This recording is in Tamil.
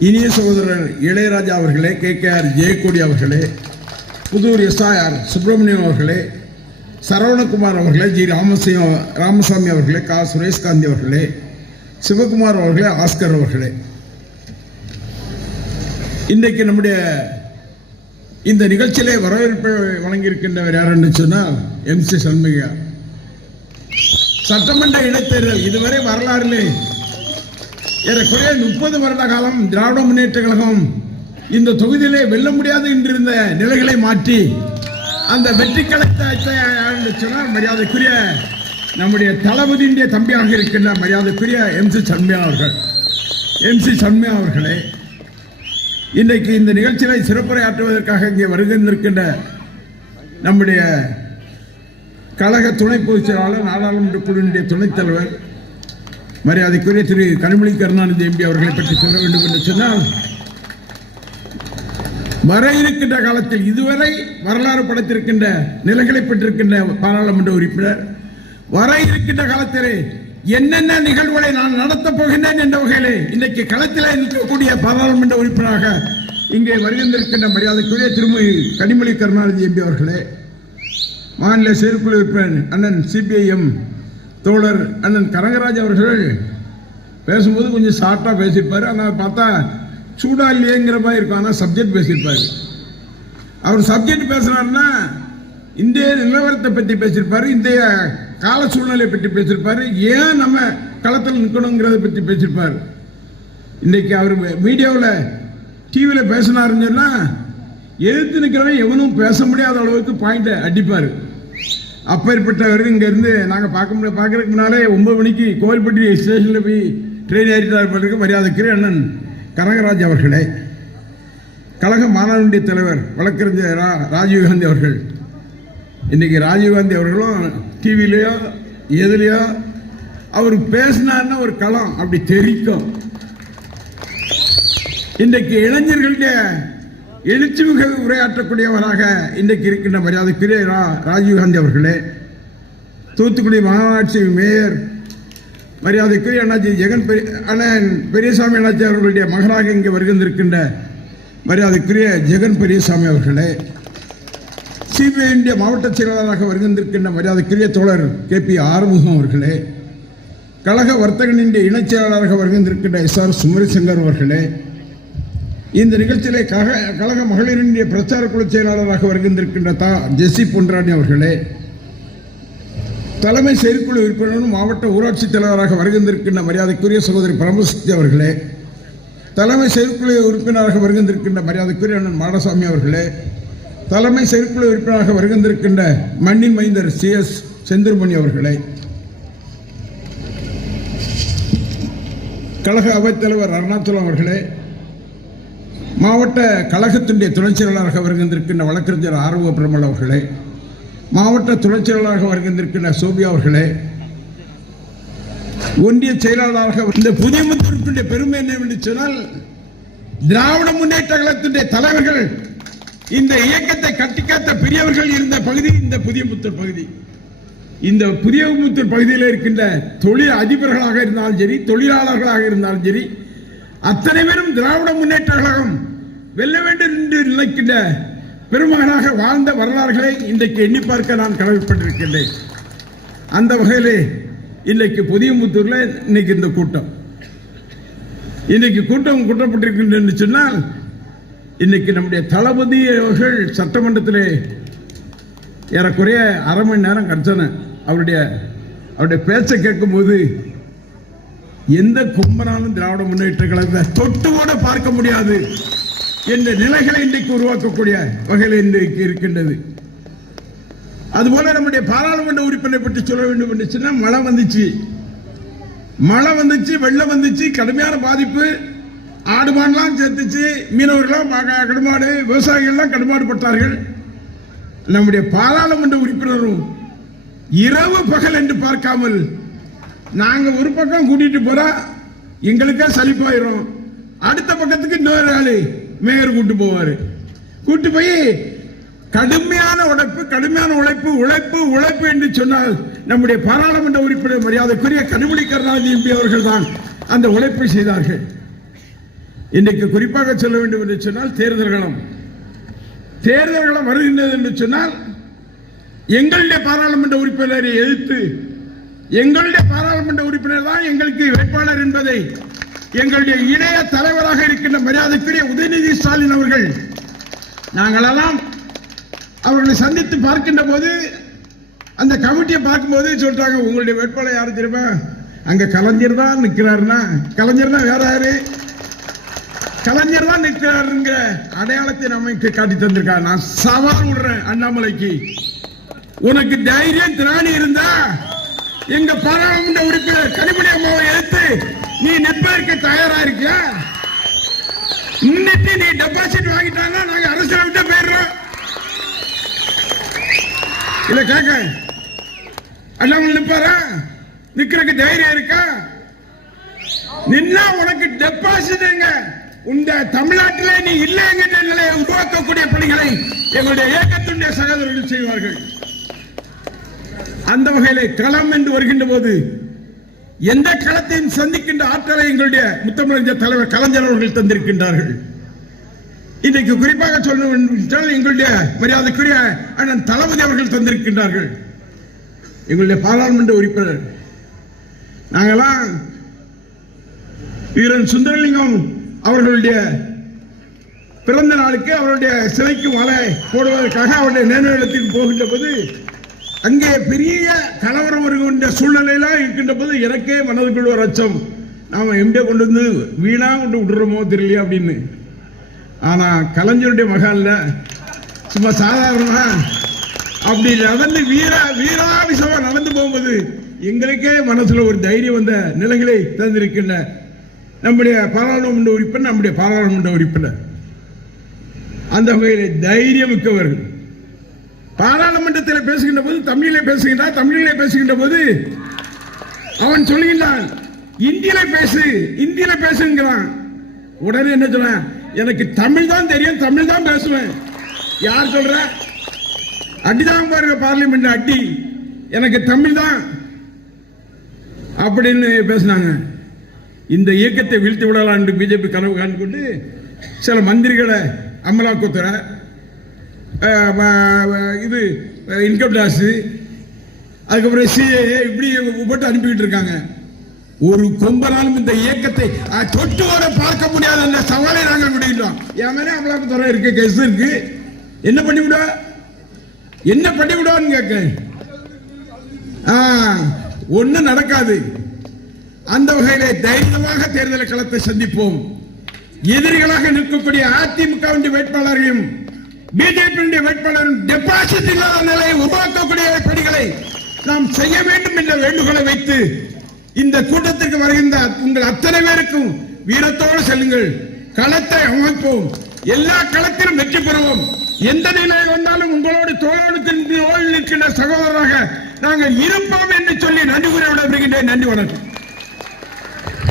இனிய சகோதரர் இளையராஜா அவர்களே கே கே ஆர் ஜெயக்கோடி அவர்களே புதூர் எஸ்ஆர் சுப்பிரமணியம் அவர்களே சரவணகுமார் அவர்களே ஜி ராமசியம் ராமசாமி அவர்களே கா. சுரேஷ்காந்தி அவர்களே சிவகுமார் அவர்களே ஆஸ்கர் அவர்களே. இன்றைக்கு நம்முடைய இந்த நிகழ்ச்சியிலே வரவேற்பு வழங்கியிருக்கின்றவர் யாருன்னு சொன்னால் எம். சி. சண்முகையா சட்டமன்ற இடைத்தேர்தல் இதுவரை வரலாறுலே ஏறக்குறைய முப்பது வருட காலம் திராவிட முன்னேற்ற கழகம் இந்த தொகுதியிலே வெல்ல முடியாது என்றிருந்த நிலைகளை மாற்றி அந்த வெற்றி களத்தை சொன்னால் மரியாதைக்குரிய நம்முடைய தளபதியினுடைய தம்பியாக இருக்கின்ற மரியாதைக்குரிய எம் சி சண்மியா அவர்கள். எம் சி சண்மியா அவர்களே இன்றைக்கு இந்த நிகழ்ச்சியை சிறப்புரையாற்றுவதற்காக இங்கே வருகின்றிருக்கின்ற நம்முடைய கழக துணை பொதுச் செயலாளர் நாடாளுமன்ற குழுவினுடைய துணைத் தலைவர் மரியாதைக்குரிய திரு கனிமொழி கருணாநிதி எம்பி அவர்களை பற்றி சொல்ல வேண்டும் என்று சொன்னால் வர இருக்கின்ற காலத்தில் இதுவரை வரலாறு படைத்திருக்கின்ற நிலைகளை பெற்றிருக்கின்ற பாராளுமன்ற உறுப்பினர் வர இருக்கின்ற காலத்திலே என்னென்ன நிகழ்வுகளை நான் நடத்தப் போகின்றேன் என்ற வகையிலே இன்றைக்கு களத்தில் நிற்கக்கூடிய பாராளுமன்ற உறுப்பினராக இங்கே வருகின்றிருக்கின்ற மரியாதைக்குரிய திருமதி கனிமொழி கருணாநிதி எம்பி அவர்களே மாநில செயற்குழு உறுப்பினர் அண்ணன் சிபிஐஎம் தோழர் அண்ணன் கனகராஜ் அவர்கள் பேசும்போது கொஞ்சம் ஷார்ட்டாக பேசியிருப்பார். ஆனால் பார்த்தா சூடா இல்லையேங்கிற மாதிரி இருக்கும். ஆனால் சப்ஜெக்ட் பேசியிருப்பார். அவர் சப்ஜெக்ட் பேசுனாருன்னா இந்திய நிலவரத்தை பற்றி பேசியிருப்பாரு. இந்திய கால சூழ்நிலையை பற்றி பேசியிருப்பாரு. ஏன் நம்ம களத்தில் நிற்கணுங்கிறத பற்றி பேசியிருப்பார். இன்றைக்கி அவர் மீடியாவில் டிவியில் பேசினாருன்னு சொன்னால் எதிர்த்து நிற்கிறவன் எவனும் பேச முடியாத அளவுக்கு பாயிண்ட்டை அடிப்பார். அப்பேற்பட்டவர் இங்கேருந்து நாங்கள் பார்க்க முடியாது பார்க்கறதுக்கு முன்னாலே ஒன்பது மணிக்கு கோவில்பட்டி ஸ்டேஷனில் போய் ட்ரெயின் ஏறிட்டார் பிறகு மரியாதைக்குரிய அண்ணன் கனகராஜ் அவர்களே. கழக மாணவனுடைய தலைவர் வழக்கறிஞர் ரா ராஜீவ்காந்தி அவர்கள். இன்றைக்கி ராஜீவ்காந்தி அவர்களும் டிவிலையோ எதுலையோ அவர் பேசினார்னா ஒரு களம் அப்படி தெரிக்கும். இன்றைக்கு இளைஞர்களுடைய எழுச்சிமிக உரையாற்றக்கூடியவராக இன்றைக்கு இருக்கின்ற மரியாதைக்குரிய ரா ராஜீவ்காந்தி அவர்களே தூத்துக்குடி மாநகராட்சி மேயர் மரியாதைக்குரிய அண்ணாச்சி ஜெகன் பெரிய அண்ணன் பெரியசாமி அண்ணாச்சி அவர்களுடைய மகனாக இங்கே வருகின்றிருக்கின்ற மரியாதைக்குரிய ஜெகன் பெரியசாமி அவர்களே சிபிஐ இந்திய மாவட்ட செயலாளராக வருகின்றிருக்கின்ற மரியாதைக்குரிய தோழர் கே பி ஆறுமுகம் அவர்களே கழக வர்த்தகனின் இணைச் செயலாளராக வருகின்றிருக்கின்ற எஸ் ஆர் சுமரிசங்கர் அவர்களே இந்த நிகழ்ச்சியிலே கழக கழக மகளிரினுடைய பிரச்சார குழு செயலாளராக வருகின்றிருக்கின்ற தா ஜெஸ்ஸி பொன்ராணி அவர்களே தலைமை செயற்குழு உறுப்பினரும் மாவட்ட ஊராட்சி தலைவராக வருகின்றிருக்கின்ற மரியாதைக்குரிய சகோதரி பரமசக்தி அவர்களே தலைமை செயற்குழு உறுப்பினராக வருகின்றிருக்கின்ற மரியாதைக்குரிய அண்ணன் மாடசாமி அவர்களே தலைமை செயற்குழு உறுப்பினராக வருகின்றிருக்கின்ற மண்ணின் மைந்தர் சி எஸ் செந்தில்மணி அவர்களே கழக அவைத்தலைவர் அருணாச்சலம் அவர்களே மாவட்ட கழகத்தினுடைய துணைச் செயலாளராக வருகின்றிருக்கின்ற வழக்கறிஞர் ஆர்வ பிரமல் அவர்களே மாவட்ட துணைச் செயலாளராக வருகின்றிருக்கின்ற சோபியா அவர்களே ஒன்றிய செயலாளராக இந்த புதிய முத்திருப்பினுடைய பெருமை என்னவென்று சொன்னால் திராவிட முன்னேற்ற கழகத்தினுடைய தலைவர்கள் இந்த இயக்கத்தை கட்டிக்காத்த பெரியவர்கள் இருந்த பகுதி இந்த புதிய முத்தூர் பகுதி. இந்த புதிய முத்தூர் பகுதியில் இருக்கின்ற தொழில் அதிபர்களாக இருந்தாலும் சரி தொழிலாளர்களாக இருந்தாலும் சரி அத்தனை பேரும் திராவிட முன்னேற்ற கழகம் வெல்ல வேண்டும் என்று நினைக்கின்ற பெருமகனாக வாழ்ந்த வரலாறுகளை இன்றைக்கு எண்ணி பார்க்க நான் கடமைப்பட்டிருக்கின்றேன். அந்த வகையிலே இன்றைக்கு புதிய முத்தூரில் இன்னைக்கு இந்த கூட்டம். இன்னைக்கு கூட்டம் கூட்டப்பட்டிருக்கின்றன்னு சொன்னால் இன்னைக்கு நம்முடைய தளபதி அவர்கள் சட்டமன்றத்திலே ஏறக்குறைய அரை மணி நேரம் கடிச்சன அவருடைய அவருடைய பேச்சை கேட்கும்போது எந்த கொம்பனாலும் திராவிட முன்னேற்ற கழகத்தை தொட்டு கூட பார்க்க முடியாது என்ற நிலைகளை இன்றைக்கு உருவாக்கக்கூடிய வகையில் இன்றைக்கு இருக்கின்றது. அதுபோல நம்முடைய பாராளுமன்ற உறுப்பினரை பற்றி சொல்ல வேண்டும் என்று மழை வந்துச்சு. மழை வந்துச்சு வெள்ளம் வந்துச்சு கடுமையான பாதிப்பு. ஆடு மாடுலாம் சேர்த்துச்சு மீனவர்களும் கடுமாடு விவசாயிகள்லாம் கடுமாடுபட்டார்கள். நம்முடைய பாராளுமன்ற உறுப்பினரும் இரவு பகல் என்று பார்க்காமல் நாங்கள் ஒரு பக்கம் கூட்டிட்டு போறா எங்களுக்கே சலிப்பாயிரும். அடுத்த பக்கத்துக்கு இன்னொரு ஆளு மேயர் கூட்டு போவாரு. கூட்டு போய் கடுமையான உழைப்பு கடுமையான உழைப்பு உழைப்பு உழைப்பு என்று சொன்னால் நம்முடைய பாராளுமன்ற உறுப்பினர் மரியாதைக்குரிய கனிமொழி கருணாநிதி எம்பி அவர்கள் தான் அந்த உழைப்பை செய்தார்கள். இன்றைக்கு குறிப்பாக சொல்ல வேண்டும் என்று சொன்னால் தேர்தல்களம் தேர்தல்களம் வருகின்றது என்று சொன்னால் எங்களுடைய பாராளுமன்ற உறுப்பினரை எதிர்த்து எங்களுடைய பாராளுமன்ற உறுப்பினர் தான் எங்களுக்கு வேட்பாளர் என்பதை எங்களுடைய இணைய தலைவராக இருக்கின்ற மரியாதைக்குரிய உதயநிதி ஸ்டாலின் அவர்கள் நாங்களெல்லாம் அவர்களை சந்தித்து பார்க்கின்ற போது அந்த கமிட்டியை பார்க்கும்போது சொல்றாங்க உங்களுடைய வேட்பாளர் யார் தெரியுமா? அங்க கலைஞர் தான் நிற்கிறாருன்னா கலைஞர் தான் வேற யாரு? கலைஞர் தான் நிற்கிறாருங்கிற அடையாளத்தை நமக்கு காட்டி தந்திருக்கார் நான் சவால் விடுறேன் அண்ணாமலைக்கு. உனக்கு தைரியம் திராணி இருந்தா எங்க பாராளுமன்ற உறுப்பினர் கனிமொழி அம்மாவை எடுத்து நீ நிற்பதற்கு தயாரா இருக்கியா? இன்னைக்கு நீ டெபாசிட் வாங்கிட்டாங்க நாங்க அரசியல் விட்டு போயிடுறோம். இல்ல கேக்க அண்ணாமல் நிற்பாரா நிக்கிறதுக்கு தைரியம் இருக்கா? நின்னா உனக்கு டெபாசிட்ங்க இந்த தமிழ்நாட்டில நீ இல்லைங்கிற நிலையை உருவாக்கக்கூடிய பணிகளை எங்களுடைய இயக்கத்தினுடைய சகோதரர்கள் செய்வார்கள். அந்த வகையிலே களம் என்று வருகின்ற போது எந்த களத்தையும் சந்திக்கின்ற ஆற்றலை எங்களுடைய முத்தமிழஞ்ச தலைவர் கலைஞர் அவர்கள் தந்திருக்கின்றார்கள். இன்றைக்கு குறிப்பாக சொல்ல என்றால் எங்களுடைய மரியாதைக்குரிய அண்ணன் தளபதி அவர்கள் தந்திருக்கின்றார்கள். எங்களுடைய பாராளுமன்ற உறுப்பினர். நாங்கெல்லாம் வீரன் சுந்தரலிங்கம் அவர்களுடைய பிறந்த நாளுக்கு அவருடைய சிலைக்கு மலை போடுவதற்காக அவருடைய நினைவிடத்துக்கு போகின்ற போது அங்கே பெரிய கலவரம் வருகின்ற சூழ்நிலையெல்லாம் இருக்கின்ற போது எனக்கே மனதுக்குள்ள ஒரு அச்சம். நாம் எம்டியை கொண்டு வந்து வீணா கொண்டு விட்டுறோமோ தெரியலையா அப்படின்னு. ஆனா கலைஞருடைய மகால்ல சும்மா சாதாரணமா. அப்படி நடந்து வீரா வீராவிசமா நடந்து போகும்போது எங்களுக்கே மனசுல ஒரு தைரியம் வந்த நிலைகளை தந்திருக்கின்ற நம்முடைய பாராளுமன்ற உறுப்பினர் நம்முடைய பாராளுமன்ற உறுப்பினர். அந்த வகையில் தைரியம் மிக்கவர்கள் பாராளுமன்றத்தில் பேசுகின்ற போது தமிழிலே பேசுகின்றார் தமிழிலே பேசுகின்ற போது அவன் சொல்கின்றான் இந்தியில பேசு இந்தியில பேசுங்கிறான். உடனே என்ன சொல்ற எனக்கு தமிழ் தான் தெரியும் தமிழ் தான் பேசுவேன். யார் சொல்ற? அடிதான் பாருங்க பார்லிமெண்ட் அடி எனக்கு தமிழ் தான் அப்படின்னு பேசினாங்க. இந்த இயக்கத்தை வீழ்த்தி விடலாம் என்று பிஜேபி கனவு காண்டு கொண்டு சில மந்திரிகளை அமலாக்கத்துறை இது இன்கம் டேக்ஸு அதுக்கப்புறம் சிஏ இப்படி போட்டு அனுப்பிக்கிட்டு இருக்காங்க. ஒரு கொம்பனாலும் இந்த இயக்கத்தை தொட்டு வர பார்க்க முடியாத அந்த சவாலை நாங்கள் விடுகிறோம் என் மேலே அமலாக்கத்துறை இருக்கு கேஸ் இருக்கு. என்ன பண்ணி விட என்ன பண்ணி விடான்னு கேட்க ஒன்றும் நடக்காது. அந்த வகையிலே தைரியமாக தேர்தல் களத்தை சந்திப்போம். எதிரிகளாக நிற்கக்கூடிய அதிமுக வேட்பாளரையும் பிஜேபி வேட்பாளரும் டெபாசிட் இல்லாத நிலையை உருவாக்கக்கூடிய பணிகளை நாம் செய்ய வேண்டும் என்ற வேண்டுகோளை வைத்து இந்த கூட்டத்திற்கு வருகின்ற உங்கள் அத்தனை பேருக்கும் வீரத்தோடு செல்லுங்கள். களத்தை அமைப்போம். எல்லா களத்திலும் வெற்றி பெறுவோம். எந்த நிலை வந்தாலும் உங்களோடு தோளோடு நிற்கின்ற சகோதரராக நாங்கள் இருப்போம் என்று சொல்லி நன்றி கூற வருகின்றேன் நன்றி வணக்கம்.